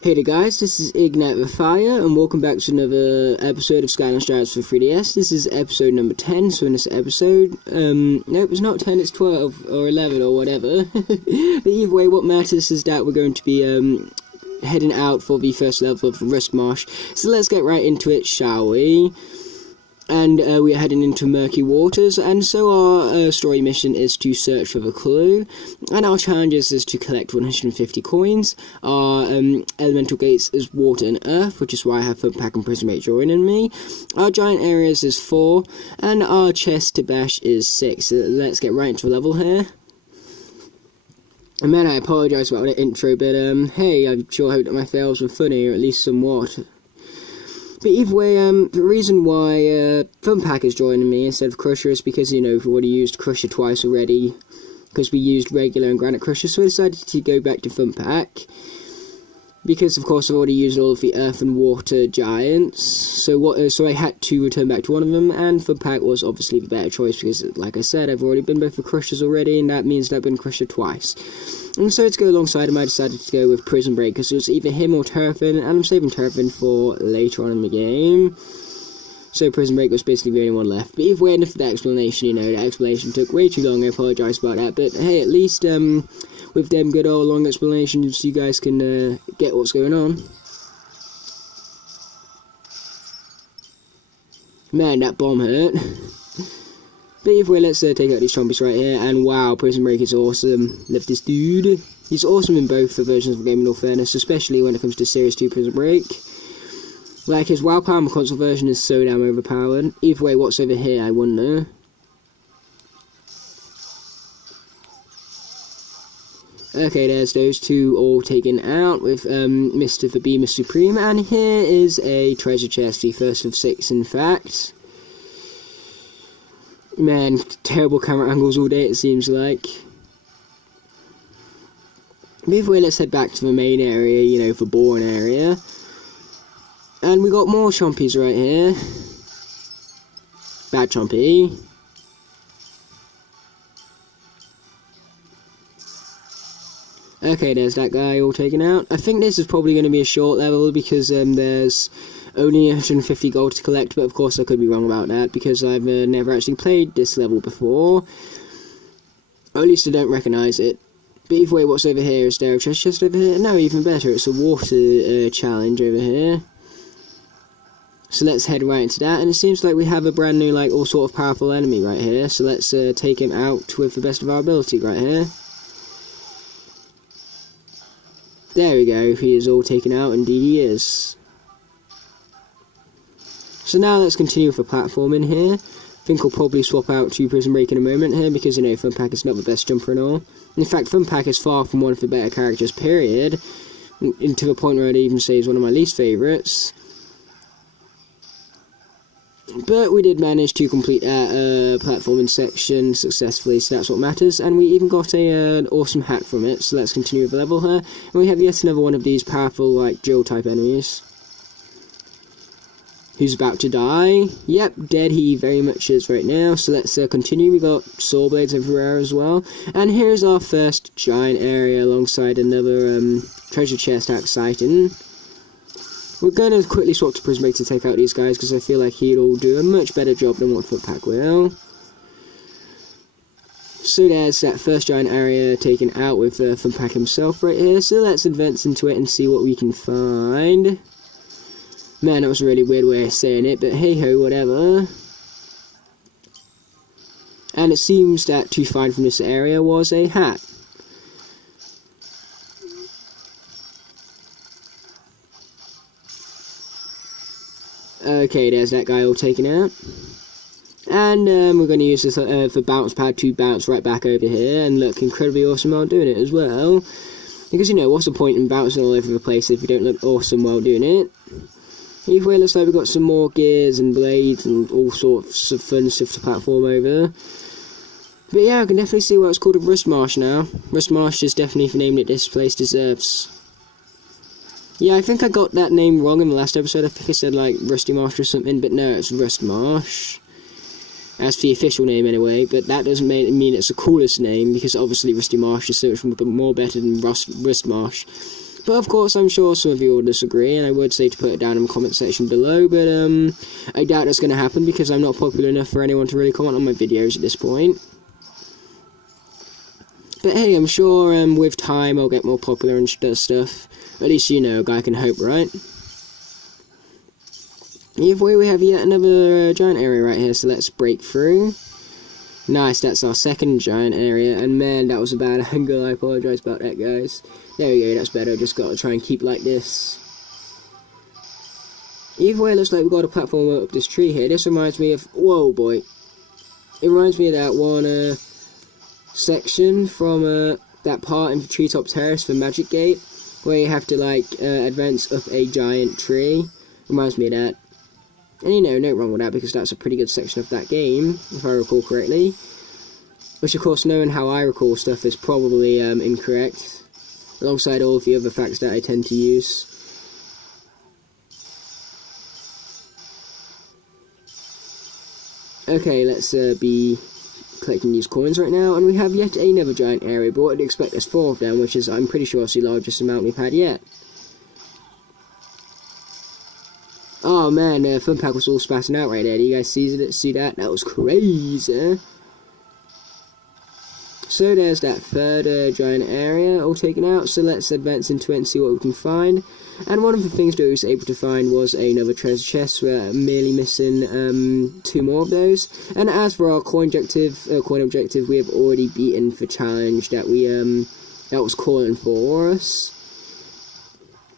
Hey there guys, this is Ignite the Fire, and welcome back to another episode of Skylanders for 3DS. This is episode number 10, so in this episode, nope, it's not 10, it's 12, or 11, or whatever. But either way, what matters is that we're going to be, heading out for the first level of the Rust Marsh. So let's get right into it, shall we? And we're heading into murky waters, and so our story mission is to search for the clue, and our challenges is to collect 150 coins. Our elemental gates is water and earth, which is why I have Funpack and Prismate joining me. Our giant areas is 4, and our chest to bash is 6. So let's get right into the level here. And man, I apologise about the intro, but hey, I sure hope that my fails were funny, or at least somewhat. But either way, the reason why Funpack is joining me instead of Crusher is because, you know, we've already used Crusher twice already, because we used regular and Granite Crusher, so I decided to go back to Funpack, because of course I've already used all of the Earth and Water Giants, so I had to return back to one of them, and Funpack was obviously the better choice, because like I said, I've already been both for Crushers already, and that means that I've been Crusher twice. And so to go alongside him, I decided to go with Prison Break, because it was either him or Terrafin, and I'm saving Terrafin for later on in the game. So Prison Break was basically the only one left. But either way, enough of the explanation, you know, the explanation took way too long, I apologise about that. But hey, at least with them good old long explanations, you guys can get what's going on. Man, that bomb hurt. But either way, let's take out these zombies right here, and wow, Prison Break is awesome. Love this dude. He's awesome in both the versions of the game, in all fairness, especially when it comes to Series 2 Prison Break. Like, his WoW Power console version is so damn overpowered. Either way, what's over here, I wonder? Okay, there's those two all taken out with Mr. the Beamer Supreme, and here is a treasure chest, the first of 6 in fact. Man, terrible camera angles all day it seems like. Either way, let's head back to the main area, you know, the boring area. And we got more chompies right here. Bad chompy. Okay, there's that guy all taken out. I think this is probably going to be a short level because there's only 150 gold to collect, but of course I could be wrong about that because I've never actually played this level before. Or at least I don't recognise it. But either way, what's over here? Is there a treasure chest over here? No, even better, it's a water challenge over here. So let's head right into that, and it seems like we have a brand new, like, all sort of powerful enemy right here. So let's take him out with the best of our ability right here. There we go, he is all taken out, indeed he is. So now let's continue with the platforming here. I think I'll probably swap out to Prison Break in a moment here, because, you know, Funpack is not the best jumper and all. In fact, Funpack is far from one of the better characters, period. And to the point where I'd even say he's one of my least favourites. But we did manage to complete that platforming section successfully, so that's what matters. And we even got an awesome hat from it, so let's continue with the level here. And we have yet another one of these powerful, like, drill type enemies. Who's about to die? Yep, dead he very much is right now, so let's continue. We got saw blades everywhere as well. And here's our first giant area alongside another treasure chest exciting. We're going to quickly swap to Prismate to take out these guys, because I feel like he'll do a much better job than what Funpack will. So there's that first giant area taken out with Funpack himself right here, so let's advance into it and see what we can find. Man, that was a really weird way of saying it, but hey-ho, whatever. And it seems that to find from this area was a hat. Okay, there's that guy all taken out. And we're going to use this for bounce pad to bounce right back over here and look incredibly awesome while doing it as well. Because, you know, what's the point in bouncing all over the place if you don't look awesome while doing it? Either way, looks like we've got some more gears and blades and all sorts of fun stuff to platform over. But yeah, I can definitely see why it's called a Rust Marsh now. Rust Marsh is definitely the name that this place deserves. Yeah, I think I got that name wrong in the last episode. I think I said, like, Rusty Marsh or something, but no, it's Rust Marsh. That's the official name anyway, but that doesn't mean it's the coolest name, because obviously Rusty Marsh is so much more better than Rust Marsh. But of course, I'm sure some of you will disagree, and I would say to put it down in the comment section below, but I doubt that's going to happen because I'm not popular enough for anyone to really comment on my videos at this point. But hey, I'm sure with time I'll get more popular and stuff. At least, you know, a guy can hope, right? Either way, we have yet another giant area right here, so let's break through. Nice, that's our second giant area, and man, that was a bad angle. I apologise about that, guys. There we go, that's better. Just got to try and keep like this. Either way, it looks like we've got a platform up this tree here. This reminds me of... Whoa, boy. It reminds me of that one section from that part in Treetop Terrace for Magic Gate, where you have to, like, advance up a giant tree. Reminds me of that. And you know, no wrong with that, because that's a pretty good section of that game, if I recall correctly. Which, of course, knowing how I recall stuff is probably incorrect, alongside all of the other facts that I tend to use. Okay, let's be collecting these coins right now, and we have yet another giant area, but what I'd expect is 4 of them, which is, I'm pretty sure, the largest amount we've had yet. Oh man, Fun Pack was all spazzing out right there. Do you guys see that? That was crazy. So there's that third giant area all taken out. So let's advance into it and see what we can find. And one of the things that we was able to find was another treasure chest. We're merely missing 2 more of those. And as for our coin objective, we have already beaten the challenge that we that was calling for us.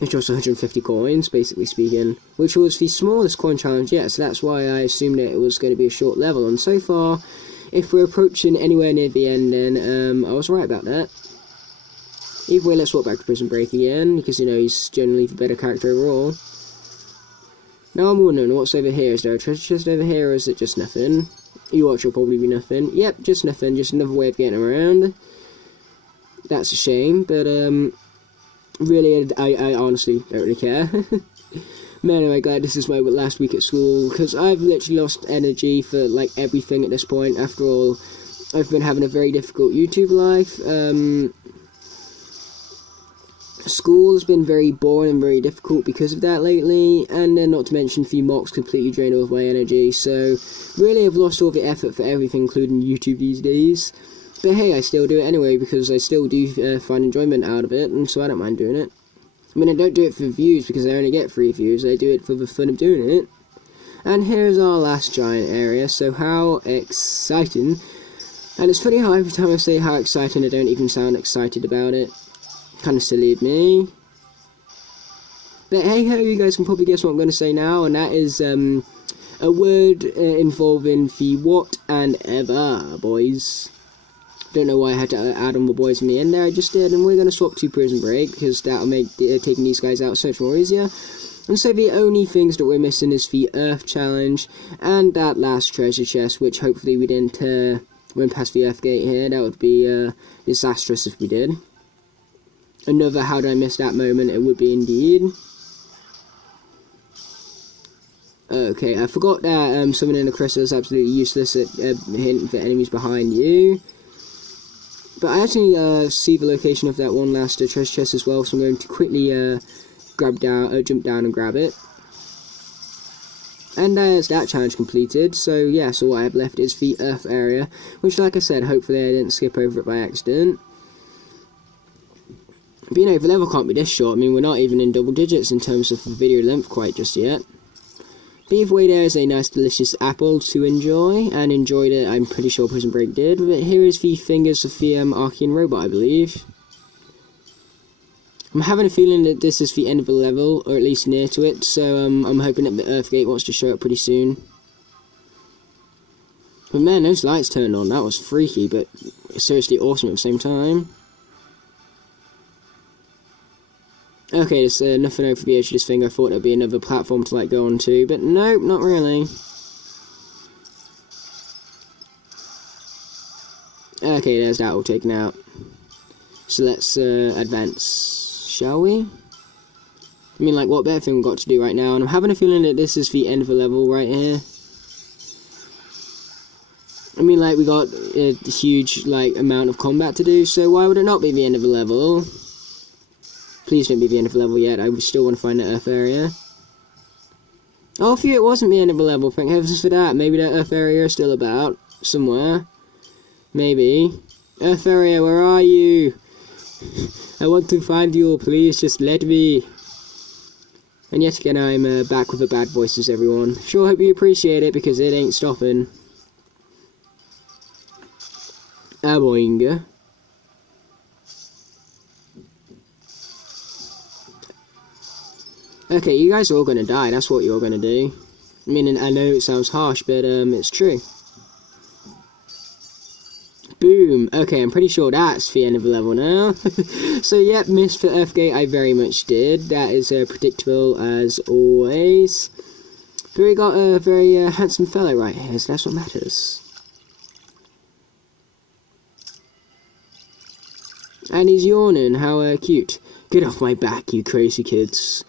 Which was 150 coins, basically speaking, which was the smallest coin challenge yet, so that's why I assumed that it was going to be a short level, and so far, if we're approaching anywhere near the end, then I was right about that. Either way, let's walk back to Prison Break again, because, you know, he's generally the better character overall. Now I'm wondering, what's over here? Is there a treasure chest over here, or is it just nothing? You watch, it'll probably be nothing. Yep, just nothing, just another way of getting around. That's a shame, but, really, I honestly don't really care. Man, am I glad this is my last week at school, because I've literally lost energy for, like, everything at this point. After all, I've been having a very difficult YouTube life. School has been very boring and very difficult because of that lately, and then not to mention the mocks completely drained all of my energy, so really I've lost all the effort for everything, including YouTube these days. But hey, I still do it anyway, because I still do find enjoyment out of it, and so I don't mind doing it. I mean, I don't do it for views, because I only get 3 views, I do it for the fun of doing it. And here's our last giant area, so how exciting. And it's funny how every time I say how exciting, I don't even sound excited about it. Kind of silly of me. But hey ho, you guys can probably guess what I'm going to say now, and that is a word involving the what and ever, boys. Don't know why I had to add on the boys in the end there, I just did, and we're going to swap to Prison Break, because that'll make taking these guys out so much more easier. And so the only things that we're missing is the Earth Challenge, and that last treasure chest, which hopefully we didn't run past the Earth Gate here. That would be disastrous if we did. Another how did I miss that moment, it would be indeed. Okay, I forgot that summoning a crystal is absolutely useless at hint for enemies behind you. But I actually see the location of that one last treasure chest as well, so I'm going to quickly jump down and grab it. And there's that challenge completed, so yeah, so what I have left is the Earth area, which like I said, hopefully I didn't skip over it by accident. But you know, the level can't be this short. I mean, we're not even in double digits in terms of the video length quite just yet. But either way, there is a nice delicious apple to enjoy, and enjoyed it, I'm pretty sure Prison Break did. But here is the fingers of the Archean robot, I believe. I'm having a feeling that this is the end of the level, or at least near to it, so I'm hoping that the Earth Gate wants to show up pretty soon. But man, those lights turned on, that was freaky, but seriously awesome at the same time. Okay, there's nothing over the edge of this thing. I thought there'd be another platform to like go on to, but nope, not really. Okay, there's that all taken out. So let's advance, shall we? I mean, like, what better thing we've got to do right now? And I'm having a feeling that this is the end of the level right here. I mean, like, we got a huge, like, amount of combat to do, so why would it not be the end of the level? Please don't be the end of the level yet. I still want to find the Earth area. Oh, phew, it wasn't the end of the level. Thank heavens for that. Maybe that Earth area is still about somewhere. Maybe. Earth area, where are you? I want to find you. Please, just let me. And yet again, I'm back with the bad voices, everyone. Sure, hope you appreciate it, because it ain't stopping. Boing. Okay, you guys are all gonna die, that's what you're gonna do. I mean, I know it sounds harsh, but it's true. Boom. Okay, I'm pretty sure that's the end of the level now. So, yep, missed for Earthgate, I very much did. That is predictable as always. But we got a very handsome fellow right here, so that's what matters. And he's yawning, how cute. Get off my back, you crazy kids.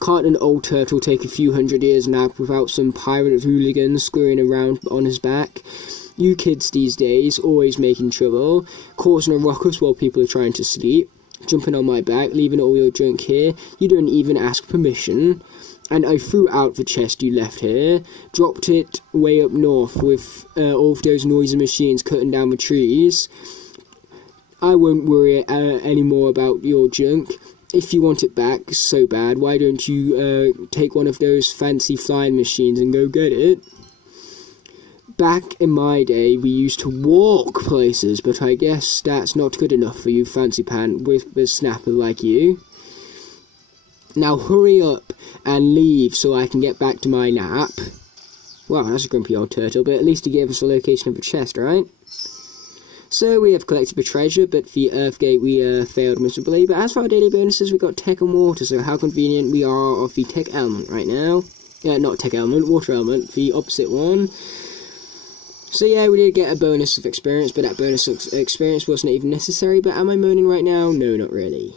Can't an old turtle take a few 100 years nap without some pirate hooligan screwing around on his back? You kids these days, always making trouble, causing a ruckus while people are trying to sleep, jumping on my back, leaving all your junk here. You don't even ask permission. And I threw out the chest you left here, dropped it way up north with all of those noisy machines cutting down the trees. I won't worry anymore about your junk. If you want it back so bad, why don't you take one of those fancy flying machines and go get it? Back in my day, we used to walk places, but I guess that's not good enough for you fancy pant with a snapper like you. Now hurry up and leave so I can get back to my nap. Wow, that's a grumpy old turtle, but at least he gave us the location of the chest, right? So we have collected the treasure, but the Earthgate we failed miserably. But as for our daily bonuses, we got tech and water, so how convenient we are of the tech element right now. Not tech element, water element, the opposite one. So yeah, we did get a bonus of experience, but that bonus of experience wasn't even necessary. But am I moaning right now? No, not really.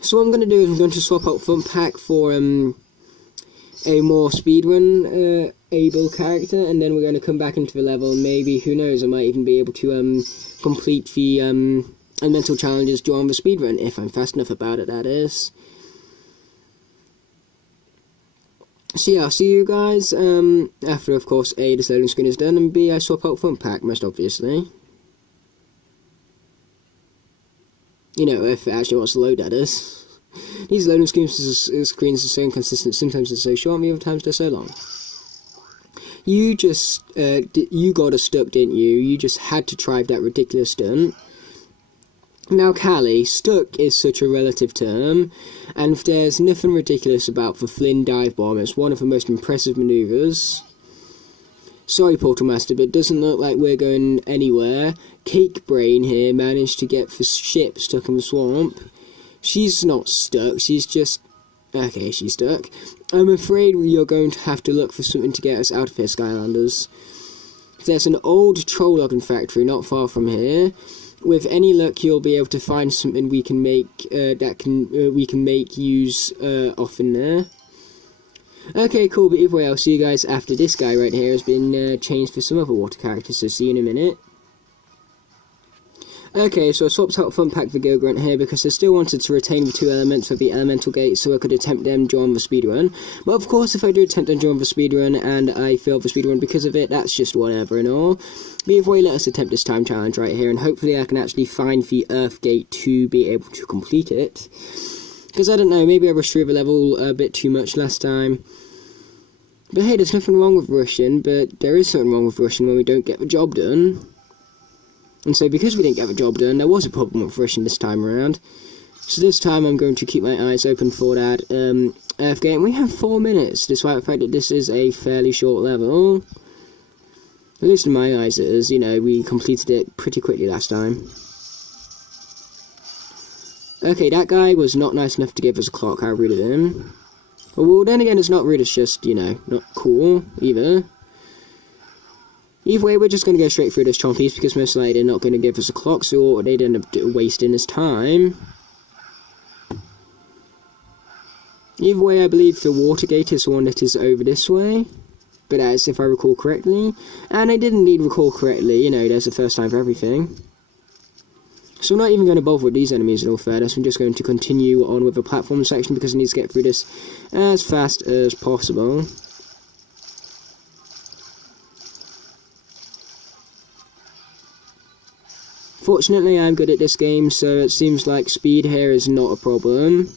So what I'm going to do is I'm going to swap out Fun Pack for a more speedrun able character, and then we're going to come back into the level, and maybe, who knows, I might even be able to complete the elemental challenges during the speedrun, if I'm fast enough about it, that is. So yeah, I'll see you guys after, of course, A, this loading screen is done, and B, I swap out Fun Pack, most obviously. You know, if it actually wants to load, that is. These loading screens are so inconsistent, sometimes they're so short, and the other times they're so long. You just, you got us stuck, didn't you? You just had to try that ridiculous stunt. Now, Callie, stuck is such a relative term, and there's nothing ridiculous about the Flynn dive bomb. It's one of the most impressive manoeuvres. Sorry, Portal Master, but it doesn't look like we're going anywhere. Cake Brain here managed to get the ship stuck in the swamp. She's not stuck, she's just... Okay, she's stuck. I'm afraid you're going to have to look for something to get us out of here, Skylanders. There's an old troll logging factory not far from here. With any luck, you'll be able to find something we can make use off in there. Okay, cool, but either way, I'll see you guys after this guy right here has been changed for some other water characters, so see you in a minute. Okay, so I swapped out Fun Pack for Go Grunt here because I still wanted to retain the two elements of the elemental gate so I could attempt them during the speedrun. But of course, if I do attempt them during the speedrun and I fail the speedrun because of it, that's just whatever and all. But either way, let us attempt this time challenge right here, and hopefully I can actually find the Earth Gate to be able to complete it. Because I don't know, maybe I rushed through the level a bit too much last time. But hey, there's nothing wrong with rushing, but there is something wrong with rushing when we don't get the job done. And so because we didn't get the job done, there was a problem with rushing this time around. So this time I'm going to keep my eyes open for that Earth Gate. And we have 4 minutes, despite the fact that this is a fairly short level. At least in my eyes it is, you know, we completed it pretty quickly last time. Okay, that guy was not nice enough to give us a clock, I rooted him. Well, then again, it's not rude, it's just, you know, not cool, either. Either way, we're just going to go straight through this chompies, because most likely they're not going to give us a clock, so they'd end up wasting his time. Either way, I believe the water gate is the one that is over this way. But as if I recall correctly. And I did indeed recall correctly, you know, there's a first time for everything. So we're not even going to bother with these enemies in all fairness. I'm just going to continue on with the platform section because I need to get through this as fast as possible. Fortunately, I'm good at this game, so it seems like speed here is not a problem.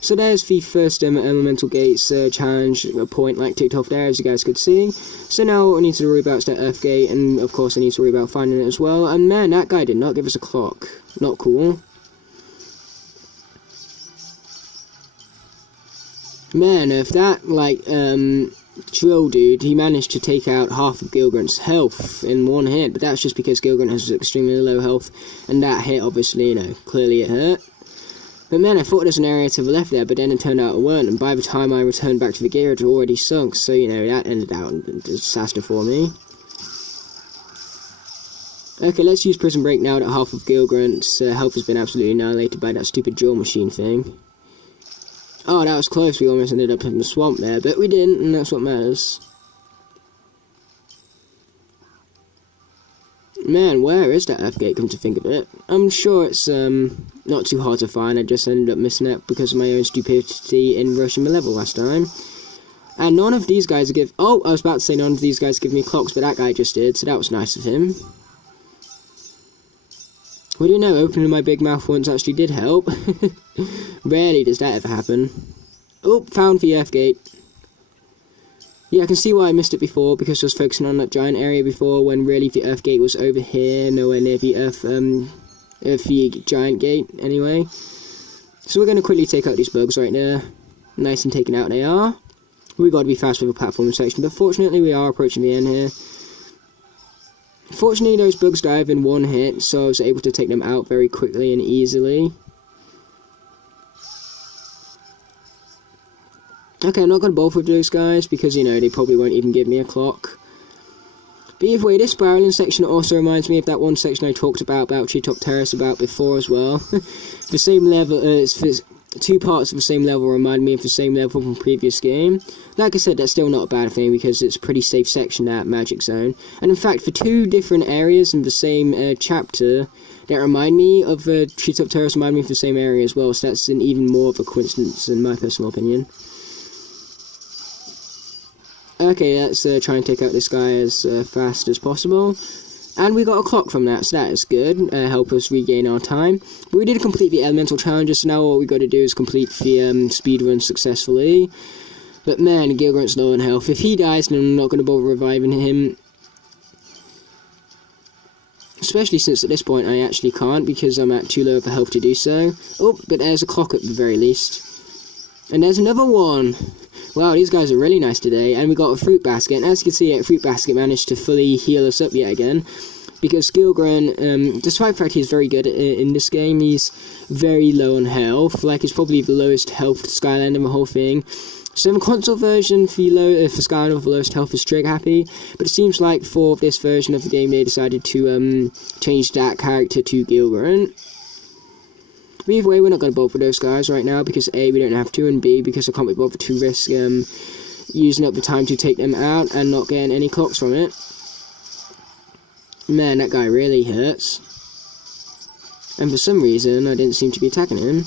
So there's the first elemental gates challenge point like ticked off there, as you guys could see. So now what I need to worry about is that earth gate, and of course I need to worry about finding it as well. And man, that guy did not give us a clock. Not cool. Man, if that, like, drill dude, he managed to take out half of Gilgrunt's health in one hit, but that's just because Gilgrunt has extremely low health, and that hit, obviously, you know, clearly it hurt. But man, I thought there was an area to the left there, but then it turned out it weren't, and by the time I returned back to the gear, it had already sunk, so, you know, that ended out in a disaster for me. Okay, let's use Prison Break now that half of Gilgrunt's health has been absolutely annihilated by that stupid drill machine thing. Oh, that was close, we almost ended up in the swamp there, but we didn't, and that's what matters. Man, where is that F gate, come to think of it? I'm sure it's, not too hard to find. I just ended up missing it because of my own stupidity in rushing the level last time. And none of these guys give... Oh, I was about to say none of these guys give me clocks, but that guy just did, so that was nice of him. Well, you know, opening my big mouth once actually did help. Rarely does that ever happen. Oh, found the F gate. Yeah, I can see why I missed it before, because I was focusing on that giant area before, when really the Earth gate was over here, nowhere near the the giant gate, anyway. So we're going to quickly take out these bugs right there. Nice and taken out they are. We've got to be fast with the platform section, but fortunately we are approaching the end here. Fortunately, those bugs dive in one hit, so I was able to take them out very quickly and easily. Okay, I'm not going to bother with those guys, because, you know, they probably won't even give me a clock. But either way, this spiraling section also reminds me of that one section I talked about Treetop Terrace about before as well. The same level, two parts of the same level remind me of the same level from the previous game. Like I said, that's still not a bad thing, because it's a pretty safe section, that Magic Zone. And in fact, for two different areas in the same chapter that remind me of Treetop Terrace remind me of the same area as well, so that's an even more of a coincidence in my personal opinion. Okay, let's try and take out this guy as fast as possible. And we got a clock from that, so that is good. Help us regain our time. But we did complete the elemental challenges, so now all we got to do is complete the speedrun successfully. But man, Gilgrunt's low on health. If he dies, then I'm not going to bother reviving him. Especially since at this point I actually can't, because I'm at too low of a health to do so. Oh, but there's a clock at the very least. And there's another one! Wow, these guys are really nice today, and we got a fruit basket, and as you can see, a fruit basket managed to fully heal us up yet again, because Gilgrunt, despite the fact he's very good in this game, he's very low on health, like he's probably the lowest health Skylander in the whole thing. So in the console version, for Skylander with the lowest health is Trigger Happy, but it seems like for this version of the game they decided to change that character to Gilgrunt. But either way, we're not going to bother with those guys right now, because A, we don't have to, and B, because I can't be bothered to risk using up the time to take them out and not getting any clocks from it. Man, that guy really hurts. And for some reason, I didn't seem to be attacking him.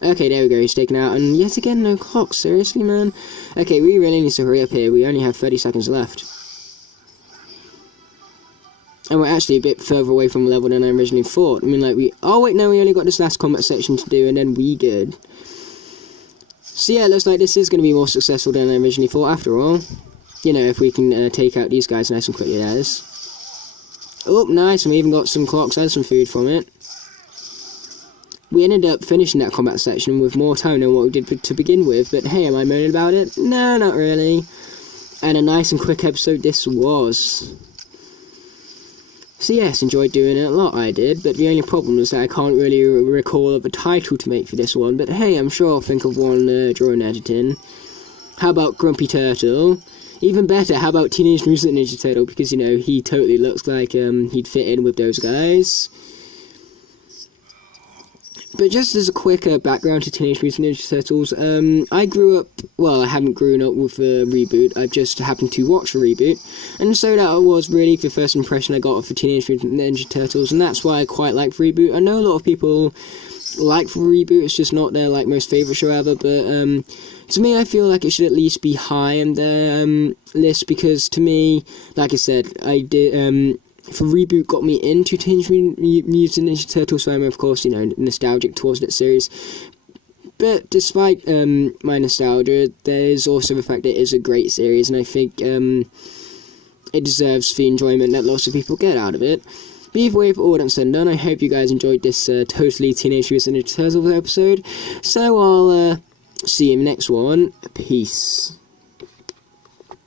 Okay, there we go, he's taken out, and yet again, no clocks, seriously, man? Okay, we really need to hurry up here, we only have 30 seconds left. And we're actually a bit further away from the level than I originally thought. I mean, like, oh wait, no, we only got this last combat section to do, and then we good. So yeah, it looks like this is going to be more successful than I originally thought, after all. You know, if we can take out these guys nice and quickly, that is. Oh, nice, and we even got some clocks and some food from it. We ended up finishing that combat section with more time than what we did to begin with, but hey, am I moaning about it? No, not really. And a nice and quick episode this was. So yes, enjoyed doing it a lot, I did, but the only problem is that I can't really recall of a title to make for this one, but hey, I'm sure I'll think of one during editing. How about Grumpy Turtle? Even better, how about Teenage Mutant Ninja Turtle, because, you know, he totally looks like he'd fit in with those guys. But just as a quick background to Teenage Mutant Ninja Turtles, I grew up, well, I haven't grown up with a reboot, I've just happened to watch a reboot, and so that was really the first impression I got of the Teenage Mutant Ninja Turtles, and that's why I quite like the reboot. I know a lot of people like the reboot, it's just not their, like, most favourite show ever, but, to me, I feel like it should at least be high in their, list, because to me, like I said, the reboot got me into Teenage Mutant Ninja Turtles, so I'm, of course, nostalgic towards that series. But despite my nostalgia, there's also the fact that it is a great series, and I think it deserves the enjoyment that lots of people get out of it. But either way, for all that's said and done, I hope you guys enjoyed this totally Teenage Mutant Ninja Turtles episode. So I'll see you in the next one. Peace.